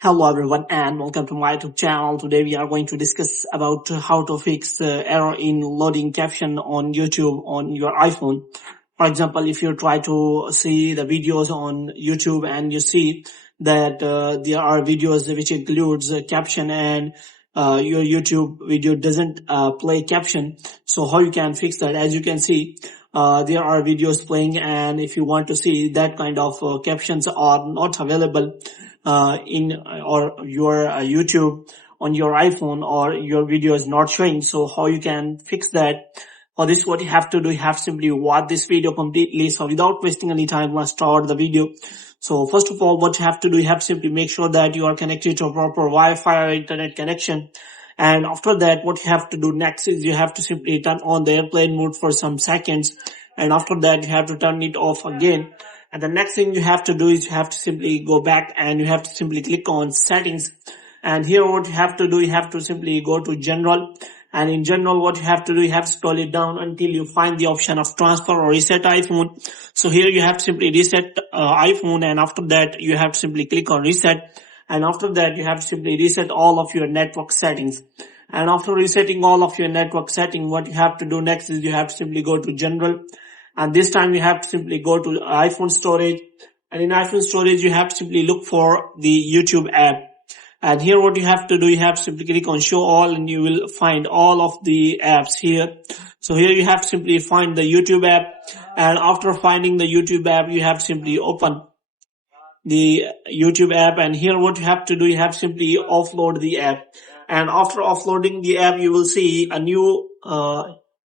Hello everyone and welcome to my YouTube channel. Today we are going to discuss about how to fix error in loading caption on YouTube on your iPhone. For example, if you try to see the videos on YouTube and you see that there are videos which includes caption and your YouTube video doesn't play caption. So how you can fix that? As you can see, there are videos playing, and if you want to see that kind of captions are not available in or your YouTube on your iPhone, or your video is not showing. So how you can fix that? For this, what you have to do, you have simply watch this video completely. So without wasting any time, let's start the video. So first of all, what you have to do, you have to simply make sure that you are connected to a proper Wi-Fi or internet connection. And after that, what you have to do next is you have to simply turn on the airplane mode for some seconds. And after that, you have to turn it off again. And the next thing you have to do is you have to simply go back and you have to simply click on settings. And here what you have to do, you have to simply go to general. And in general, what you have to do, you have to scroll it down until you find the option of transfer or reset iPhone. So here you have to simply reset iPhone, and after that you have to simply click on reset. And after that you have to simply reset all of your network settings. And after resetting all of your network settings, what you have to do next is you have to simply go to general. And this time you have to simply go to iPhone storage. And in iPhone storage, you have to simply look for the YouTube app. And here what you have to do, you have to simply click on show all, and you will find all of the apps here. So here you have to simply find the YouTube app. And after finding the YouTube app, you have to simply open the YouTube app. And here what you have to do, you have to simply offload the app. And after offloading the app, you will see a new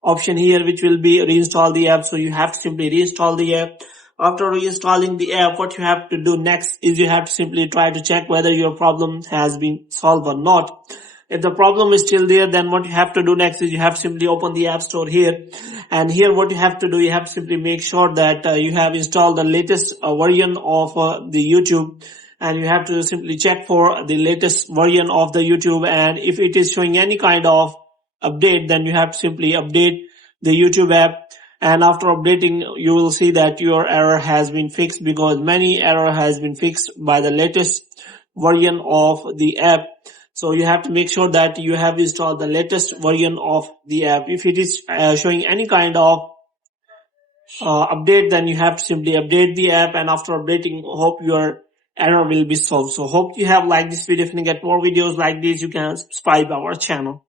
option here, which will be reinstall the app. So you have to simply reinstall the app. After reinstalling the app, what you have to do next is you have to simply try to check whether your problem has been solved or not. If the problem is still there, then what you have to do next is you have to simply open the App Store here. And here what you have to do, you have to simply make sure that you have installed the latest version of the YouTube. And you have to simply check for the latest version of the YouTube. And if it is showing any kind of update, then you have to simply update the YouTube app. And after updating, you will see that your error has been fixed, because many error has been fixed by the latest version of the app. So you have to make sure that you have installed the latest version of the app. If it is showing any kind of update, then you have to simply update the app. And after updating, hope your error will be solved. So hope you have liked this video. If you get more videos like this, you can subscribe our channel.